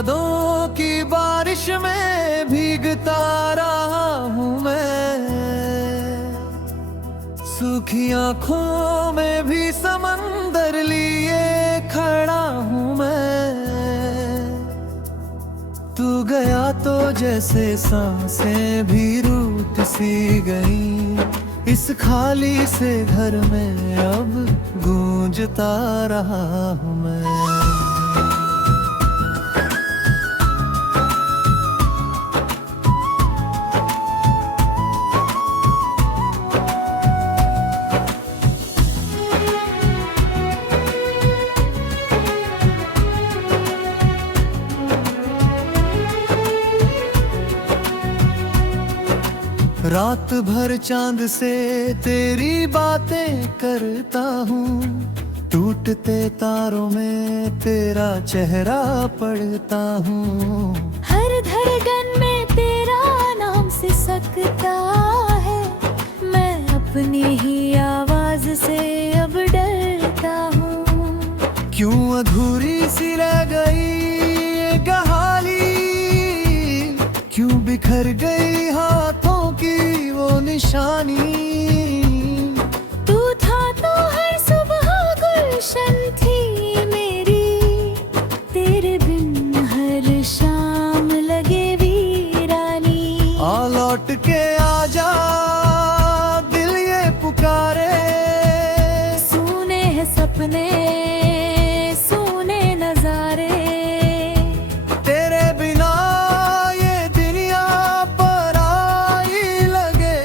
यादों की बारिश में भीगता रहा हूँ मैं, सूखी आँखों में भी समंदर लिए खड़ा हूँ मैं। तू गया तो जैसे सांसें भी रूठ सी गई, इस खाली से घर में अब गूंजता रहा हूँ मैं। रात भर चांद से तेरी बातें करता हूँ, टूटते तारों में तेरा चेहरा पढ़ता हूँ। हर धड़कन में तेरा नाम सिसकता है, मैं अपनी ही आवाज से अब डरता हूँ। क्यों अधूरी सी रह गई ये कहानी, क्यों बिखर गई हाथों की वो निशानी। तू था तो हर सुबह गुलशन थी मेरी, तेरे बिन हर शाम लगे वीरानी। आ लौट के आजा दिल ये पुकारे, सुने हैं सपने सुने नजारे, तेरे बिना ये दुनिया पराई लगे,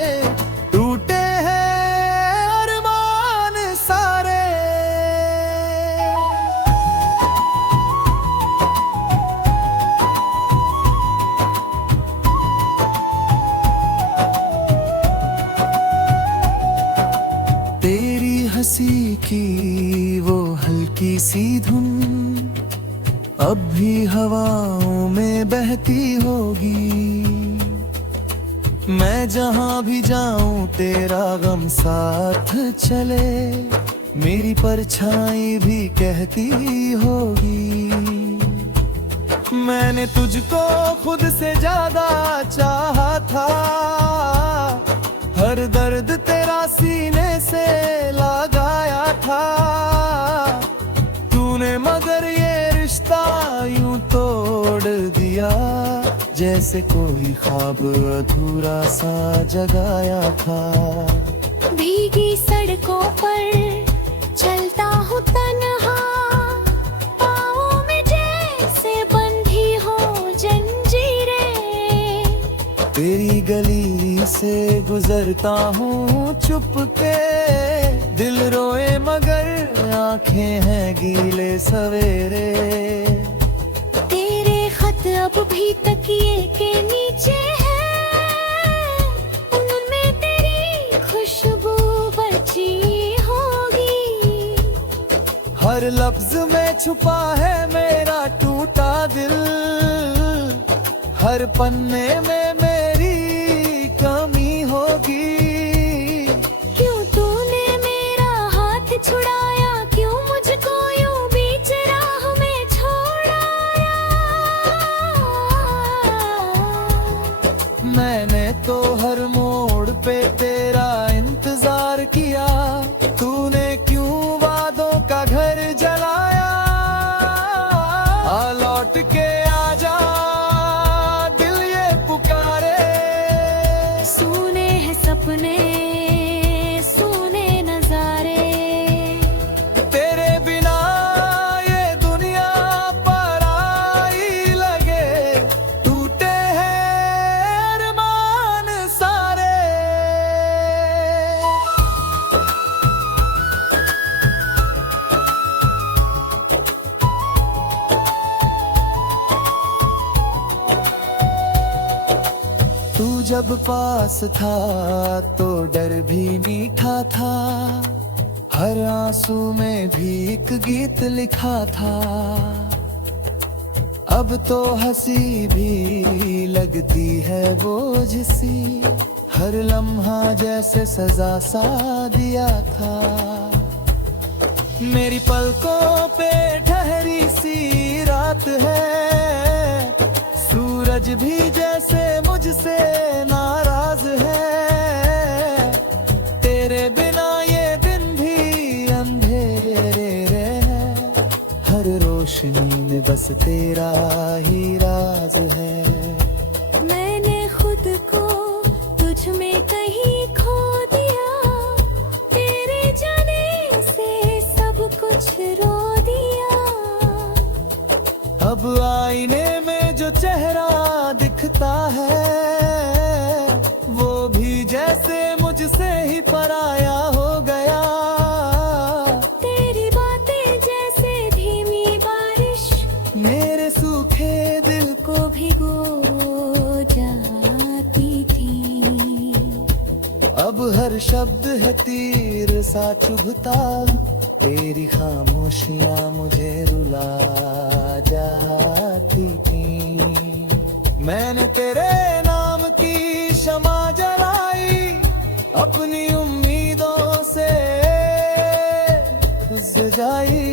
टूटे हैं अरमान सारे। तेरी हंसी की वो हल्की सी धुन अब भी हवाओं में बहती होगी। मैं जहां भी जाऊं तेरा गम साथ चले, मेरी परछाई भी कहती होगी। मैंने तुझको खुद से ज्यादा चाहा था, हर दर्द तेरा सीने से लगाया था। तूने मगर ये रिश्ता यूं तोड़ दिया, जैसे कोई ख्वाब अधूरा सा जगाया था। भीगी सड़कों पर चलता हूँ तन्हा, पाँवों में जैसे बंधी हो जंजीरें। तेरी गली से गुजरता हूँ चुपके, दिल रोए मगर आंखें हैं गीले सवेरे। तेरे खत अब भी तकिए के नीचे हैं, उनमें तेरी खुशबू बची होगी। हर लफ्ज में छुपा है मेरा टूटा दिल, हर पन्ने में मेरी कमी होगी। क्यों तूने मेरा हाथ छुड़ाया, क्यों मुझको यूं बीच राह में छोड़ आया। मैंने तो हर मोड़ पे तेरा इंतजार किया, तूने क्यों वादों का घर जलाया। आ लौट के आजा दिल ये पुकारे, सुने हैं सपने सुने नजारे, तेरे बिना ये दुनिया पराई लगे, टूटे हैं अरमान सारे। तू जब पास था तो डर भी मीठा था, हर आंसू में भी एक गीत लिखा था। अब तो हंसी भी लगती है बोझ सी, हर लम्हा जैसे सजा सा दिया था। मेरी पलकों पे ठहरी सी रात है, सूरज भी जैसे मुझसे नाराज है, तेरे बिना ये दिन भी अंधेरे हैं। हर रोशनी में बस तेरा ही राज है। मैंने खुद को तुझ में कहीं खो दिया, तेरे जाने से सब कुछ रो दिया। अब आईने में जो चेहरा दिखता है, वो भी जैसे मुझसे ही पराया हो गया। तेरी बातें जैसे धीमी बारिश, मेरे सूखे दिल को भिगो जाती थी। अब हर शब्द है तीर सा चुभता, तेरी खामोशियां मुझे रुला जाती थी। मैंने तेरे नाम की शमा जलाई, अपनी उम्मीदों से सजाई।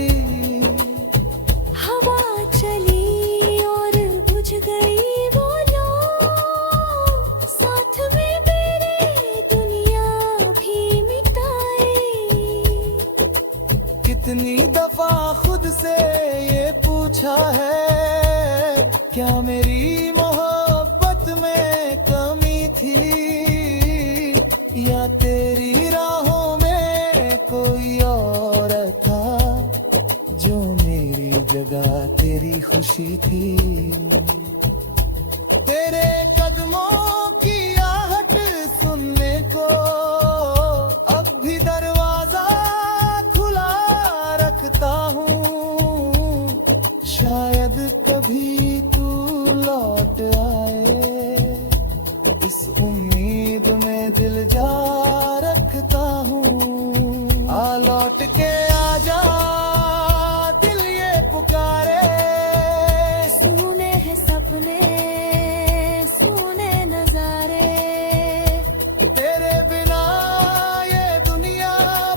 हवा चली और बुझ गई वो लो, साथ में मेरे दुनिया भी मिटाई। कितनी दफा खुद से ये पूछा है, क्या मेरी मोहब्बत में कमी थी, या तेरी राहों में कोई और था, जो मेरी जगह तेरी खुशी थी। तेरे कदमों की आहट सुनने को अब भी दरवाजा खुला रखता हूँ। शायद कभी तू लौट आए, इस उम्मीद में दिल जा रखता हूँ। आ लौट के आजा, दिल ये पुकारे। सुने हैं सपने, सुने नजारे, तेरे बिना ये दुनिया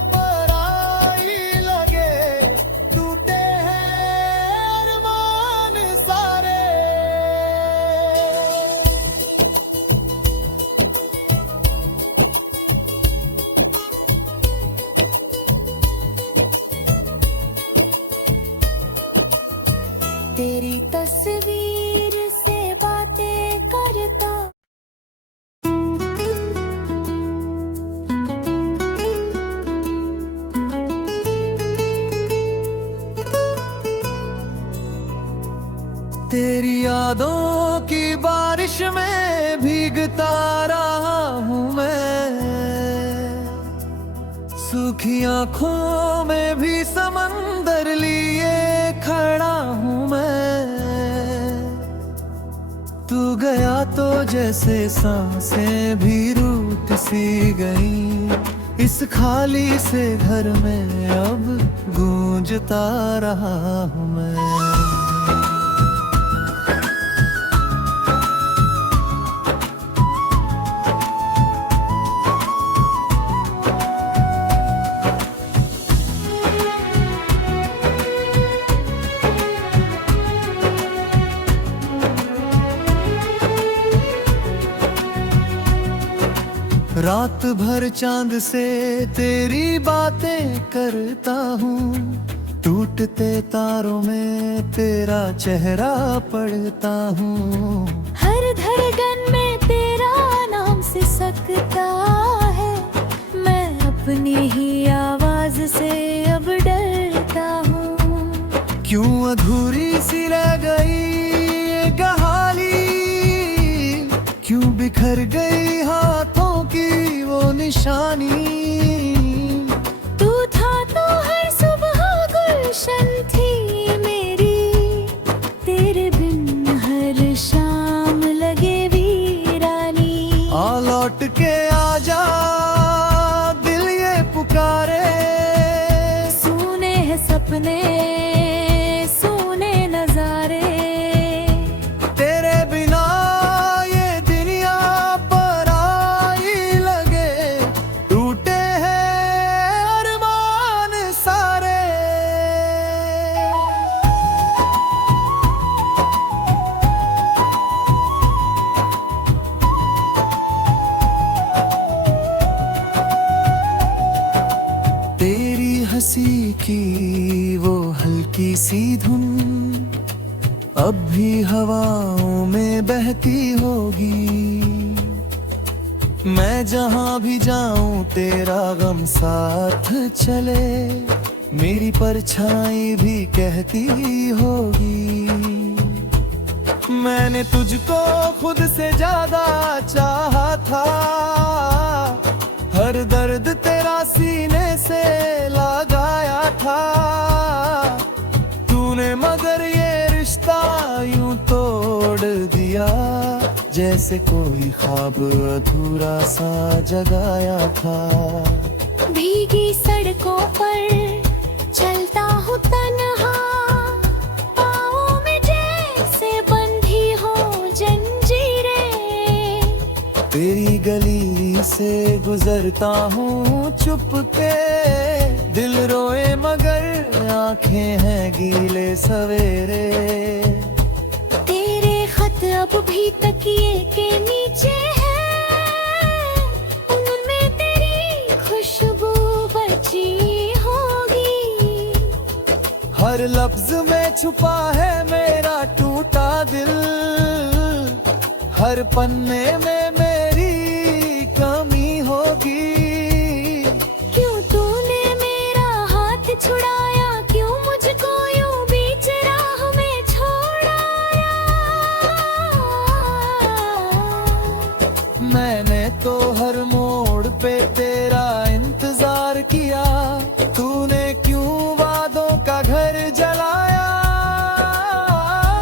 पराई लगे, टूटे हैं अरमान सारे। तेरी तस्वीर से बातें करता। तेरी यादों की बारिश में भीगता रहा हूँ मैं, सूखी आंखों में भी समंदर लिए खड़ा हूँ मैं। तू गया तो जैसे सांसें भी रूठ सी गई, इस खाली से घर में अब गूंजता रहा हूँ मैं। रात भर चांद से तेरी बातें करता हूँ, टूटते तारों में तेरा चेहरा पढ़ता हूँ। हर धड़कन में तेरा नाम सिसकता है, मैं अपनी ही आवाज से अब डरता हूँ। क्यों अधूरी सी रह गई ये कहानी, क्यों बिखर गई हाथों की वो निशानी। तू था तो हर सुबह गुलशन थी मेरी, तेरे बिन हर शाम लगे वीरानी। आ लौट के आजा, दिल ये पुकारे। सुने हैं सपने, सुने नजारे, तेरे बिना ये दुनिया पराई लगे, टूटे हैं अरमान सारे। होगी। मैं जहां भी जाऊं तेरा गम साथ चले, मेरी परछाई भी कहती होगी। मैंने तुझको खुद से ज्यादा चाहा था, हर दर्द तेरा सीने से लगाया था तूने, मगर ये रिश्ता यूं तोड़ दिया जैसे कोई ख्वाब अधूरा सा जगाया था। भीगी सड़कों पर चलता हूँ तन्हा, पाँवों में जैसे बंधी हो जंजीरें। तेरी गली से गुजरता हूँ चुपके, दिल रोए मगर आंखें हैं गीले सवेरे। तेरे खत अब भी तकिए के नीचे हैं, उनमें तेरी खुशबू बची होगी। हर लफ्ज में छुपा है मेरा टूटा दिल, हर पन्ने में मेरी कमी होगी। क्यों तूने मेरा हाथ छुड़ाया, क्यों मुझको यूं बीच राह में छोड़ाया। मैंने तो हर मोड़ पे तेरा इंतजार किया, तूने क्यों वादों का घर जलाया।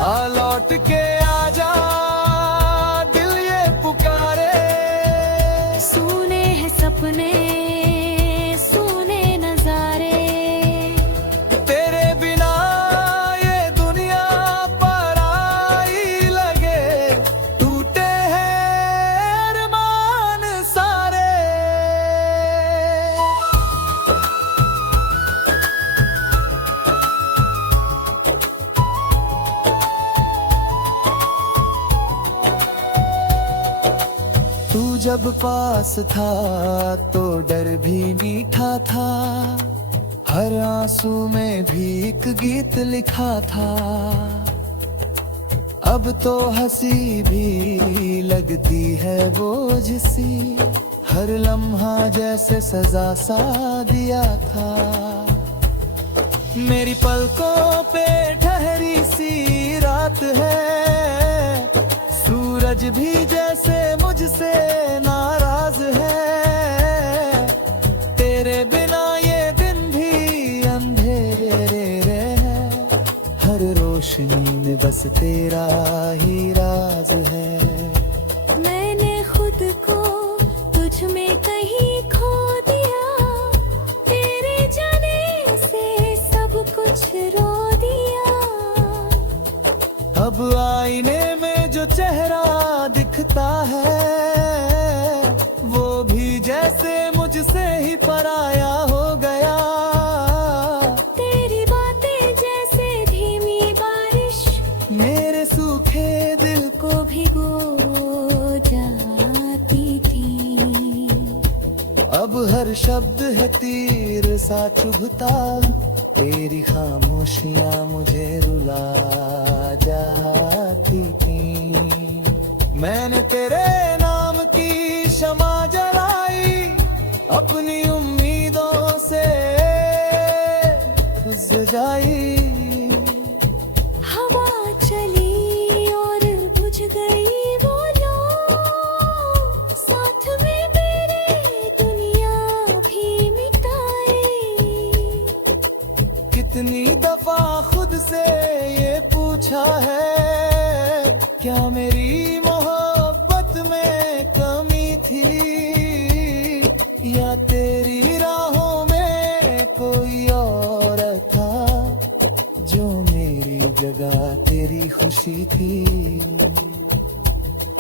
आ लौट के आजा दिल ये पुकारे, सुने हैं सपने सुने नजारे, तेरे बिना ये दुनिया पराई लगे, टूटे हैं अरमान सारे। तू जब पास था तो डर भी मीठा था, हर आंसू में भी एक गीत लिखा था। अब तो हंसी भी लगती है बोझ सी, हर लम्हा जैसे सजा सा दिया था। मेरी पलकों पे ठहरी सी रात है, सूरज भी जैसे मुझसे नाराज है। तेरे बिना ये दिन भी अंधेरे हैं, हर रोशनी में बस तेरा ही राज है। मैंने खुद को तुझ में कहीं खो दिया, तेरे जाने से सब कुछ रो दिया। अब आईने में जो चेहरा दिखता है, वो भी जैसे मुझसे ही पराया हो गया। तेरी बातें जैसे धीमी बारिश, मेरे सूखे दिल को भिगो जाती थी। अब हर शब्द है तीर सा चुभता, तेरी खामोशियां मुझे रुला जाती थी। मैंने तेरे नाम की शमा जलाई, अपनी उम्मीदों से सजाई। हवा चली और बुझ गई वो लो, साथ में मेरे दुनिया भी मिटाए। कितनी दफा खुद से ये पूछा है, क्या मेरी मोहब्बत में कमी थी, या तेरी राहों में कोई और था, जो मेरी जगह तेरी खुशी थी।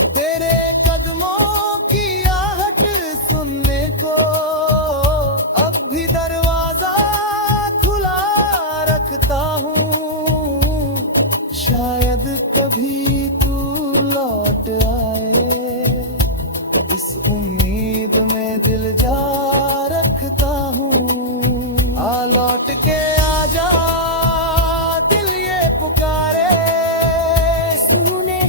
तेरे कदमों की आहट सुनने को अब भी दरवाजा खुला रखता हूँ, शायद कभी तू लौट आए, इस उम्मीद में दिल जा रखता हूँ। आ लौट के आजा दिल ये पुकारे, सुने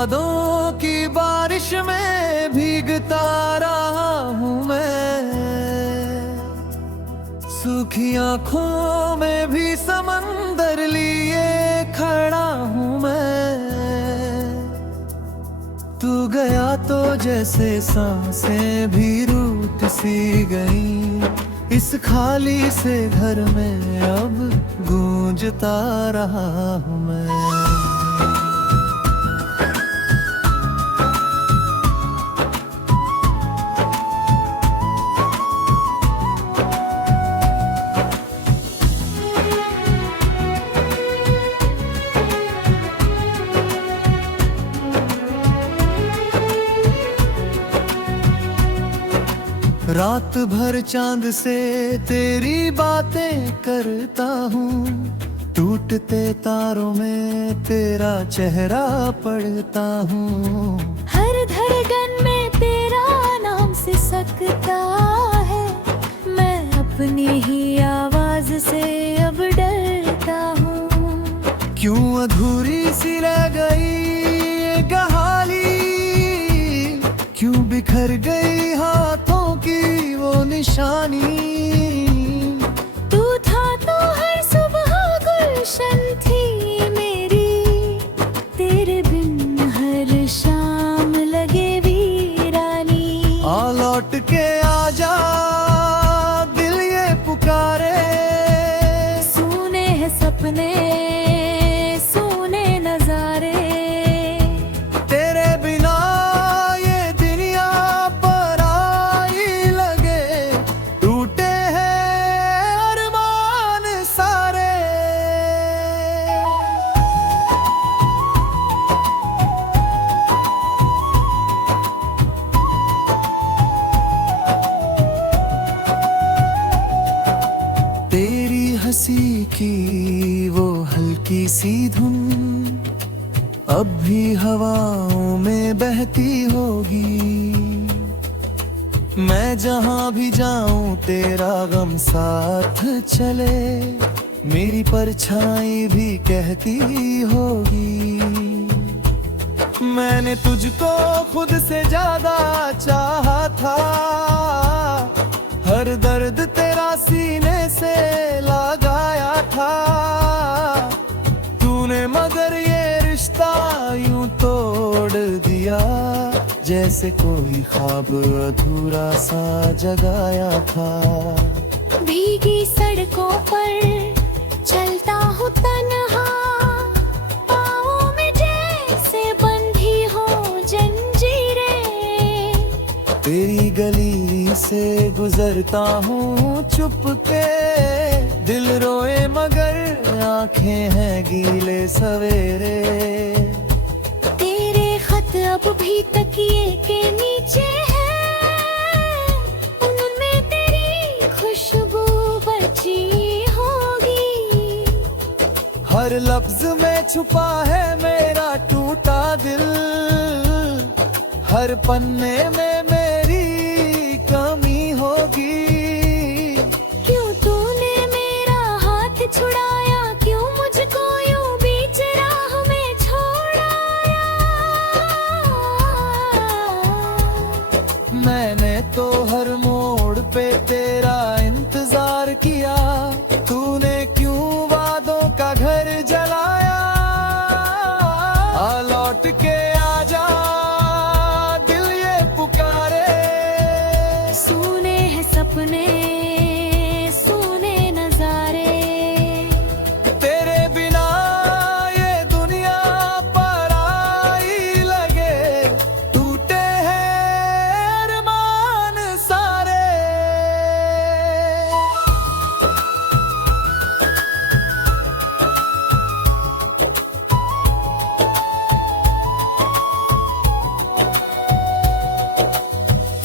यादों की बारिश में भीगता रहा हूँ मैं, सूखी आंखों में भी समंदर लिए खड़ा हूँ मैं। तू गया तो जैसे सांसें भी रूठ सी गई, इस खाली से घर में अब गूंजता रहा हूँ मैं। रात भर चांद से तेरी बातें करता हूँ, टूटते तारों में तेरा चेहरा पढ़ता हूँ। हर धड़कन में तेरा नाम सिसकता है, मैं अपनी ही आवाज से अब डरता हूँ। क्यों अधूरी सी रह गई ये कहानी, क्यों बिखर गई हाथों की वो निशानी। तू था तो हर सुबह गुलशन थी मेरी, तेरे बिन हर शाम लगे वीरानी। आ लौट के आजा दिल ये पुकारे, सुने हैं सपने सुने नजारे, तेरे बिना ये दुनिया पराई लगे, टूटे हैं अरमान सारे। तेरी हंसी की वो हल्की सी धुन अब भी हवाओं में बहती होगी। मैं जहां भी जाऊं तेरा गम साथ चले, मेरी परछाई भी कहती होगी। मैंने तुझको खुद से ज्यादा चाहा था, हर दर्द तेरा सीने से लगाया था। तूने मगर ये रिश्ता यूं तोड़ दिया, जैसे कोई ख्वाब अधूरा सा जगाया था। भीगी सड़कों पर चलता हूँ तन्हा, पाँवों में जैसे बंधी हो जंजीरें। तेरी गली से गुजरता हूँ चुपके, दिल रोए मगर आंखें हैं गीले सवेरे। तेरे खत अब भी तकिए के नीचे हैं, उनमें तेरी खुशबू बची होगी। हर लफ्ज में छुपा है मेरा टूटा दिल, हर पन्ने में मेरी कमी होगी। क्यों तूने मेरा हाथ छुड़ाया, क्यों मुझको यूं बीच राह में छोड़ाया। मैंने तो हर मोड़ पे तेरा इंतजार किया, तूने क्यों वादों का घर जलाया। आ लौट के आजा दिल ये पुकारे, सुने हैं सपने सुने नजारे, तेरे बिना ये दुनिया पराई लगे, टूटे हैं अरमान सारे।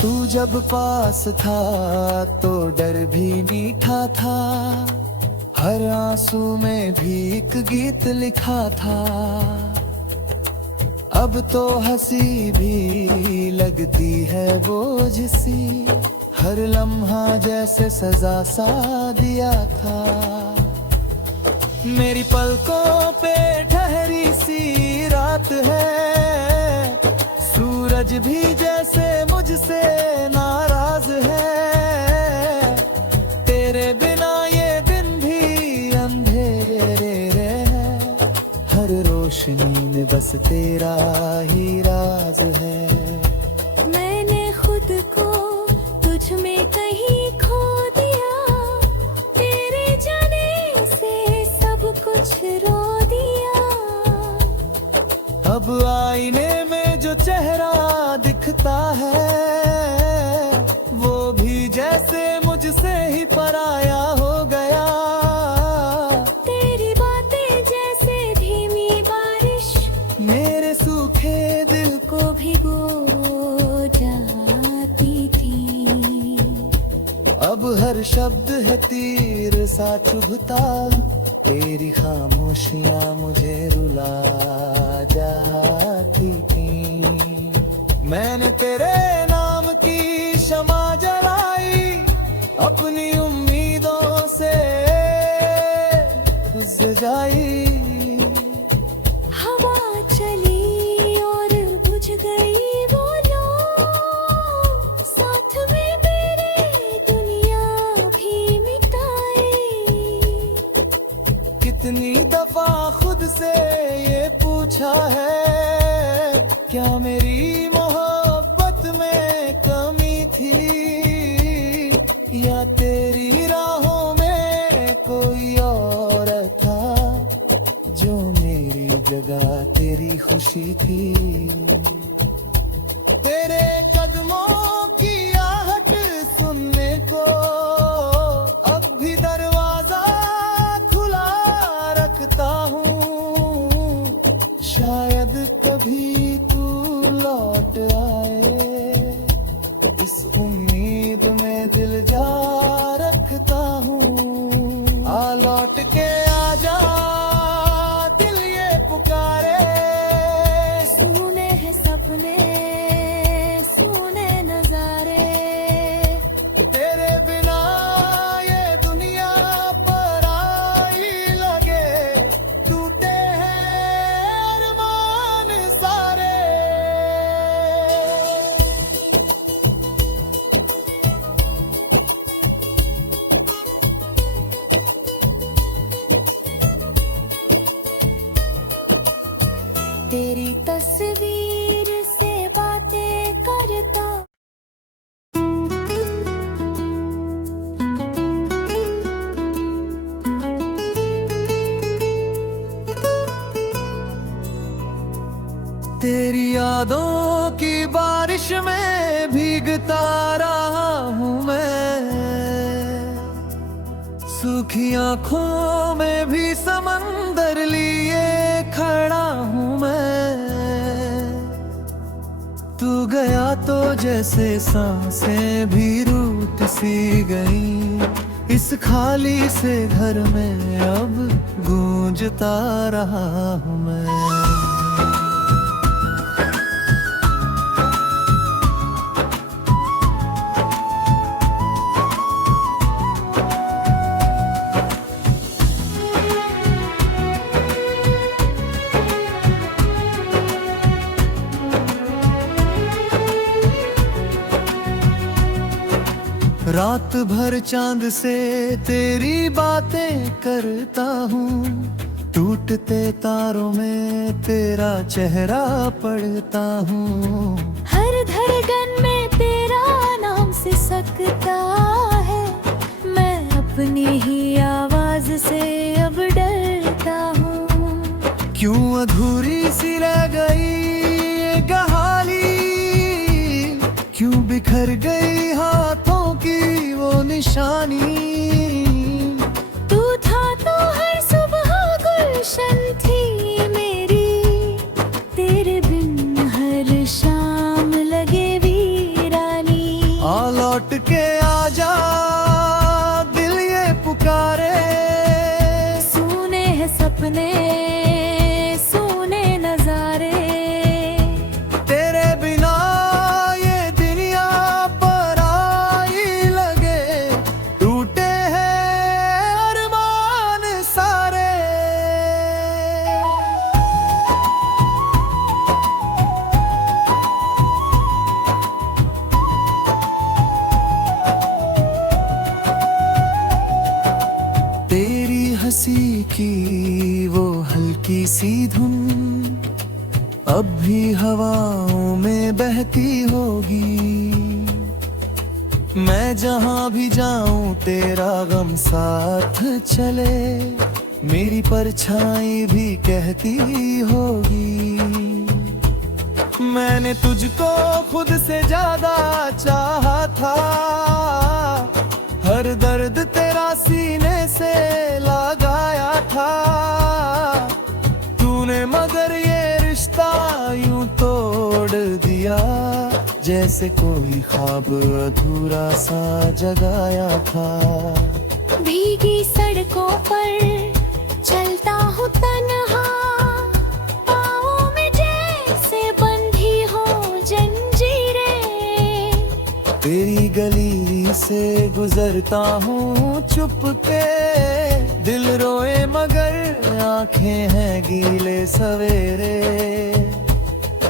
तू जब पास था तो डर भी मीठा था, हर आंसू में भी एक गीत लिखा था। अब तो हंसी भी लगती है बोझ सी, हर लम्हा जैसे सजा सा दिया था। मेरी पलकों पे ठहरी सी रात है, सूरज भी जैसे मुझसे नाराज है। तेरे बिना ये दिन भी अंधेरे हैं, हर रोशनी में बस तेरा ही राज है। मैंने खुद को तुझ में कहीं खो दिया, तेरे जाने से सब कुछ रो दिया। अब आईने में जो चेहरा दिखता है, वो भी जैसे मुझसे ही पराया हो गया। तेरी बातें जैसे धीमी बारिश, मेरे सूखे दिल को भिगो जाती थी। अब हर शब्द है तीर सा चुभता, तेरी खामोशियां मुझे रुला जाती थी। मैंने तेरे नाम की शमा जलाई, अपनी उम्मीदों से जाई। हवा चली और बुझ गई वो लो, साथ में मेरे दुनिया भी मिटाए। कितनी दफा खुद से ये पूछा है, क्या मेरी मोहब्बत में कमी थी, या तेरी राहों में कोई और था, जो मेरी जगह तेरी खुशी थी। तेरे कदमों की आहट सुनने को अब भी दरवाजा खुला रखता हूँ, शायद कभी तू लौट आए, इस उम्मीद में दिल जा रखता हूँ। आ लौट के आजा, दिल ये पुकारे। सुने हैं सपने, सुने नजारे, तेरे बिना ये दुनिया पराई लगे, टूटे हैं अरमान सारे। तेरी तस्वीर से बातें करता। तेरी यादों की बारिश में भीगता रहा हूँ मैं, सूखी आंखों में भी समंदर लिए खड़ा हूँ मैं। तू गया तो जैसे सांसें भी रूठ सी गई, इस खाली से घर में अब गूंजता रहा हूँ मैं। रात भर चांद से तेरी बातें करता हूँ, टूटते तारों में तेरा चेहरा पढ़ता हूँ। हर धड़कन में तेरा नाम सिसकता है, मैं अपनी ही आवाज से अब डरता हूँ। क्यों अधूरी सी रह गई ये कहानी, क्यों बिखर गई हाथों की वो निशानी। तू था तो हर सुबह गुलशन थी मेरी, तेरे बिन हर शाम लगे वीरानी। आ लौट के आजा, दिल ये पुकारे। सुने हैं सपने, सुने नजारे, तेरे बिना ये दुनिया पराई लगे, टूटे हैं अरमान सारे। अब भी हवाओं में बहती होगी। मैं जहां भी जाऊं तेरा गम साथ चले, मेरी परछाई भी कहती होगी। मैंने तुझको खुद से ज्यादा चाहा था, हर दर्द तेरा सीने से लगाया था तूने, मगर ये रिश्ता यूं तोड़ दिया जैसे कोई ख्वाब अधूरा सा जगाया था। भीगी सड़कों पर चलता हूँ तन्हा, पाँवों में जैसे बंधी हो जंजीरें। तेरी गली से गुजरता हूँ चुपके, दिल रोए मगर आंखें हैं गीले सवेरे।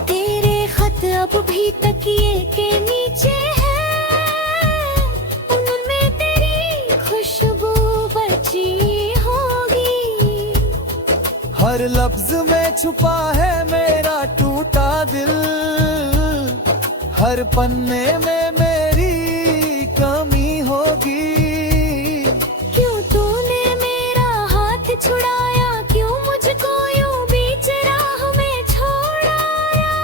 तेरे खत अब भी तकिए के नीचे हैं, उनमें तेरी खुशबू बची होगी। हर लफ्ज में छुपा है मेरा टूटा दिल, हर पन्ने में मेरी कमी होगी। क्यों तूने मेरा हाथ छुड़ाया, क्यों मुझको यूं बीच राह में छोड़ाया।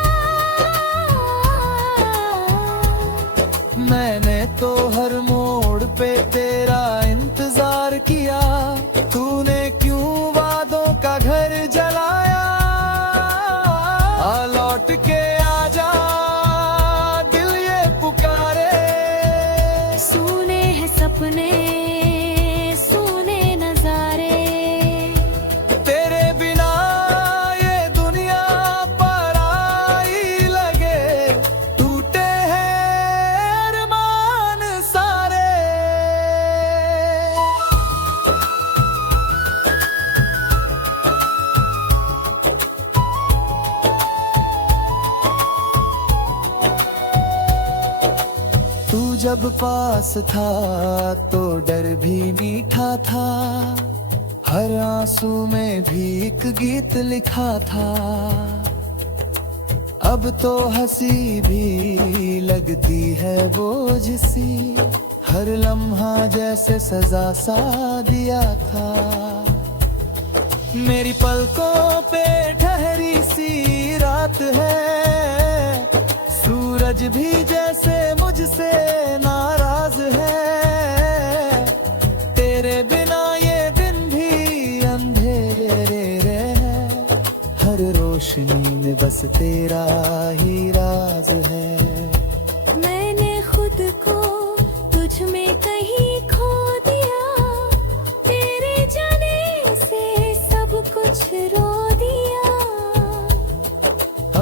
मैंने तो हर मोड़ पे तेरा इंतजार किया, तूने क्यों वादों का घर जलाया। आ लौट के आजा दिल ये पुकारे, सुने हैं सपने सुने नजारे, तेरे बिना ये दुनिया पराई लगे, टूटे हैं अरमान सारे। तू जब पास था तो डर भी मीठा था, हर आंसू में भी एक गीत लिखा था। अब तो हंसी भी लगती है बोझ सी, हर लम्हा जैसे सजा सा दिया था। मेरी पलकों पे ठहरी सी रात है, सूरज भी जैसे मुझसे नाराज है। तेरे बिना ये दिन भी अंधेरे हैं, हर रोशनी में बस तेरा ही राज है। मैंने खुद को तुझ में कहीं खो दिया, तेरे जाने से सब कुछ रो दिया।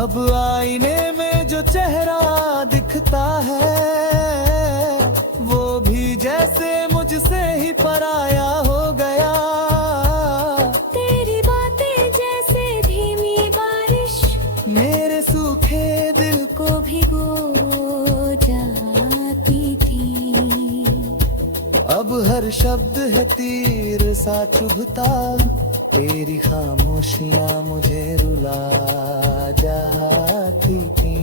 अब आईने में जो चेहरा दिखता है, वो भी जैसे मुझसे ही पराया हो गया। तेरी बातें जैसे धीमी बारिश, मेरे सूखे दिल को भिगो जाती थी। अब हर शब्द है तीर सा चुभता, तेरी खामोशियां मुझे रुला जाती थी।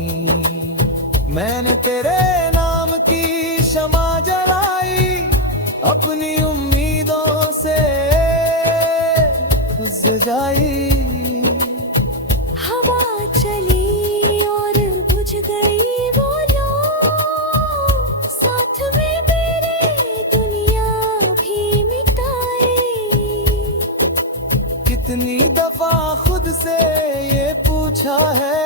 मैंने तेरे नाम की शमा जलाई, अपनी उम्मीदों से सजाई। हवा चली और बुझ गई वो लो, साथ में मेरे दुनिया भी मिटाए। कितनी दफा खुद से ये पूछा है,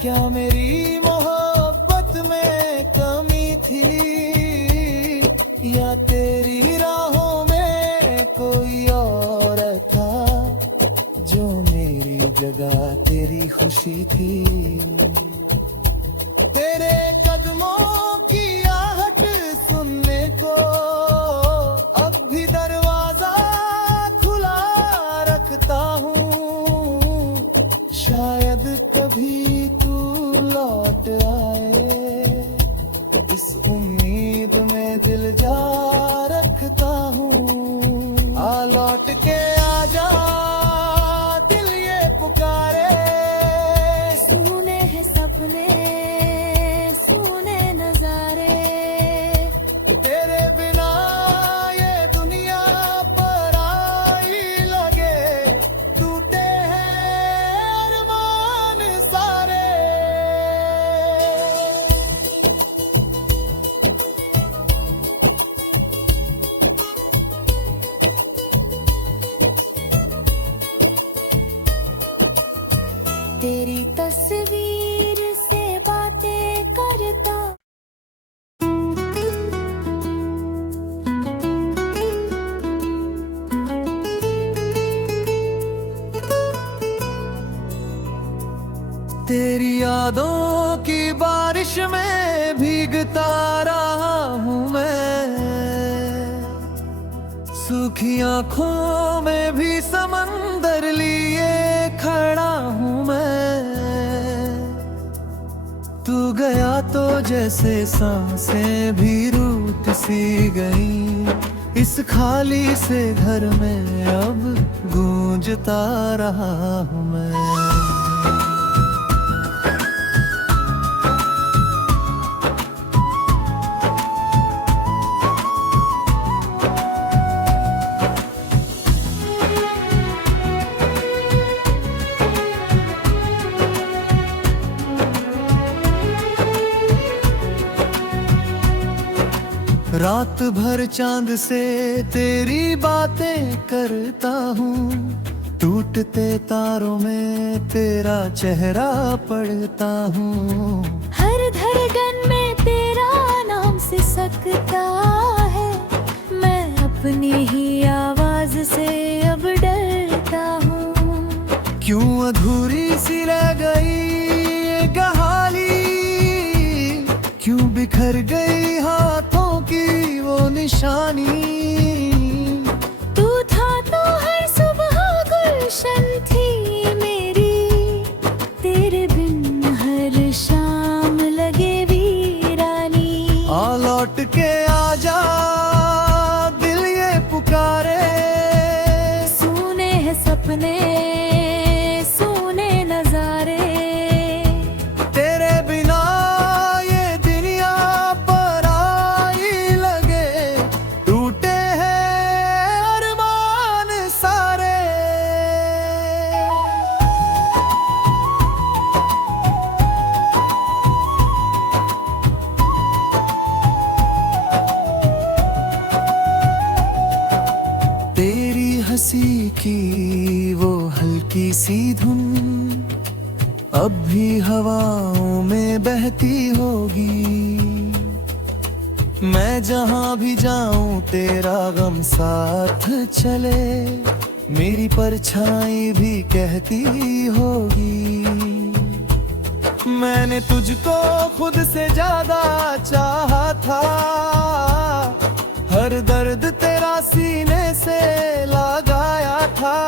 क्या मेरी मोहब्बत में कमी थी, या तेरी राहों में कोई और था, जो मेरी जगह तेरी खुशी थी। तेरे कदमों की आहट सुनने को अब भी दरवाजा खुला रखता हूँ, शायद कभी तू लौट आए, इस उम्मीद में दिल जा रखता हूँ। आ लौट के आजा दिल ये पुकारे, तस्वीर से बातें करता। तेरी यादों की बारिश में भीगता रहा हूँ मैं, सूखी आंखों में भी समंदर लिए खड़ा हूँ मैं। तू गया तो जैसे सांसें भी रूठ सी गई, इस खाली से घर में अब गूंजता रहा हूँ मैं। रात भर चांद से तेरी बातें करता हूँ, टूटते तारों में तेरा चेहरा पढ़ता हूँ। हर धड़कन में तेरा नाम सिसकता है, मैं अपनी ही आवाज से अब डरता हूँ। क्यों अधूरी सी रह गई ये कहानी, क्यों बिखर गई हाथों की वो निशानी। तू था तो हर सुबह गुलशन थी मेरी, तेरे बिन हर शाम लगे वीरानी। आ लौट के आजा दिल ये पुकारे, सुने हैं सपने सुने नजारे, तेरे बिना ये दुनिया पराई लगे, टूटे हैं अरमान सारे। तेरी हंसी की वो हल्की सी धुन अब भी हवाओं में बहती होगी। मैं जहां भी जाऊं तेरा गम साथ चले, मेरी परछाई भी कहती होगी। मैंने तुझको खुद से ज्यादा चाहा था, हर दर्द तेरा सीने से लगाया था।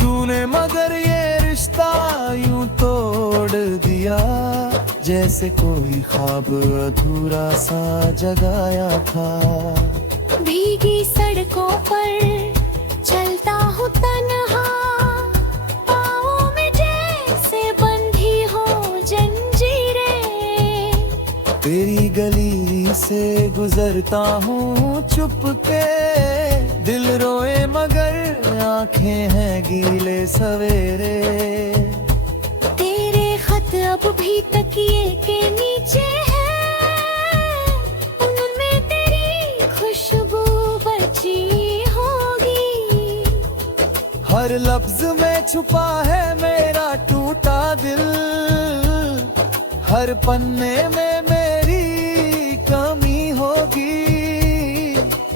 तूने मगर ये रिश्ता यूं तोड़ दिया, जैसे कोई ख्वाब अधूरा सा जगाया था। भीगी सड़कों पर चलता हूँ तन्हा, पाँवों में जैसे बंधी हो जंजीरें। तेरी गली से गुजरता हूँ चुपके, दिल रोए मगर आंखें हैं गीले सवेरे। तेरे खत अब भी तकिए के नीचे हैं, उनमें तेरी खुशबू बची होगी। हर लफ्ज में छुपा है मेरा टूटा दिल, हर पन्ने में मेरी कमी होगी।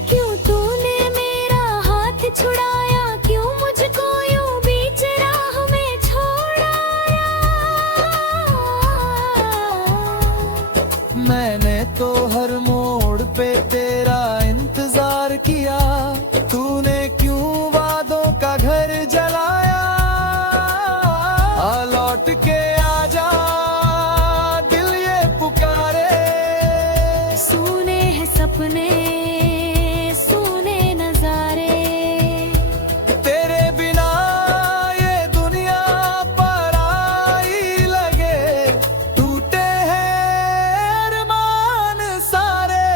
क्यों तूने मेरा हाथ छुड़ाया, क्यों मुझको यूं बीच राह में छोड़ाया। मैंने तो हर मोड़ पे तेरा इंतजार किया, तूने क्यों वादों का घर जलाया। आ लौट के आजा दिल ये पुकारे, सुने हैं सपने सुने नजारे, तेरे बिना ये दुनिया पराई लगे, टूटे हैं अरमान सारे।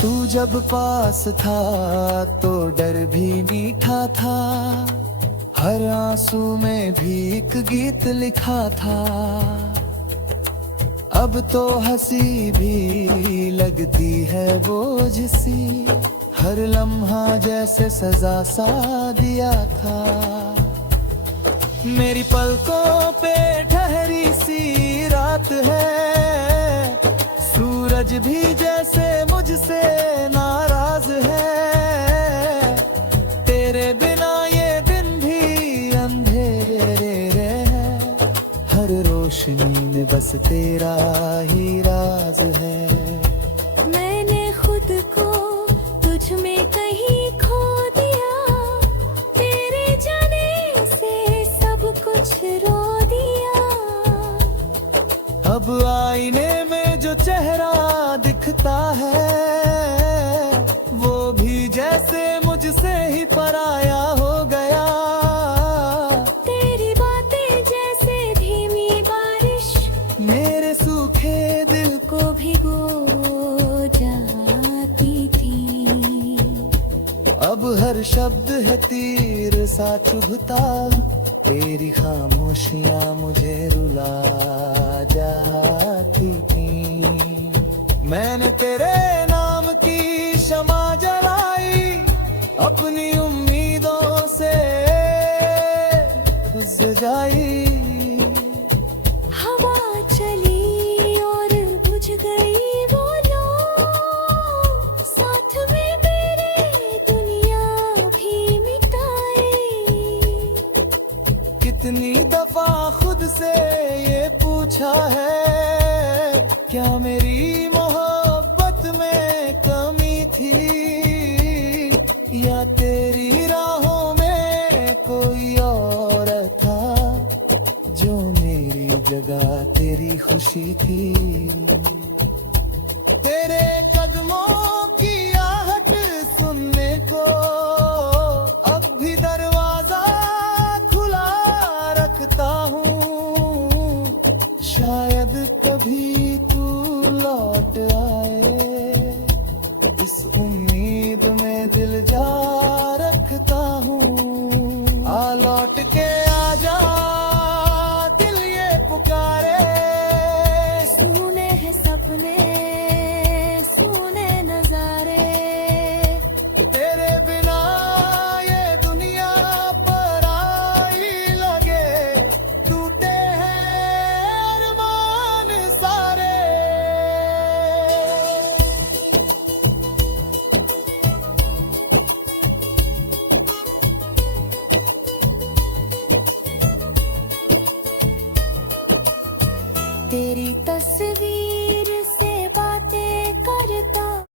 तू जब पास था तो डर भी मीठा था, हर आंसू में भी एक गीत लिखा था। अब तो हंसी भी लगती है बोझ सी, हर लम्हा जैसे सजा सा दिया था। मेरी पलकों पे ठहरी सी रात है, सूरज भी जैसे मुझसे नाराज है। तेरे बिना ये दिन भी अंधेरे हैं, हर रोशनी में बस तेरा ही राज है। मैंने खुद को तुझ में कहीं खो दिया, तेरे जाने से सब कुछ रो दिया। अब आईने में जो चेहरा दिखता है, वो भी जैसे मुझसे ही पराया हो गया। तेरी बातें जैसे धीमी बारिश, मेरे सूखे दिल को भिगो जाती थी। अब हर शब्द है तीर सा चुभता, तेरी खामोशियां मुझे रुला जाती थी। मैंने तेरे नाम की शमा जलाई, अपनी उम्मीदों से सजाई। हवा चली और बुझ गई वो लो, साथ में मेरे दुनिया भी मिटाई। कितनी दफा खुद से ये पूछा है, क्या मेरी मोहब्बत में कमी थी, या तेरी राहों में कोई और था, जो मेरी जगह तेरी खुशी थी।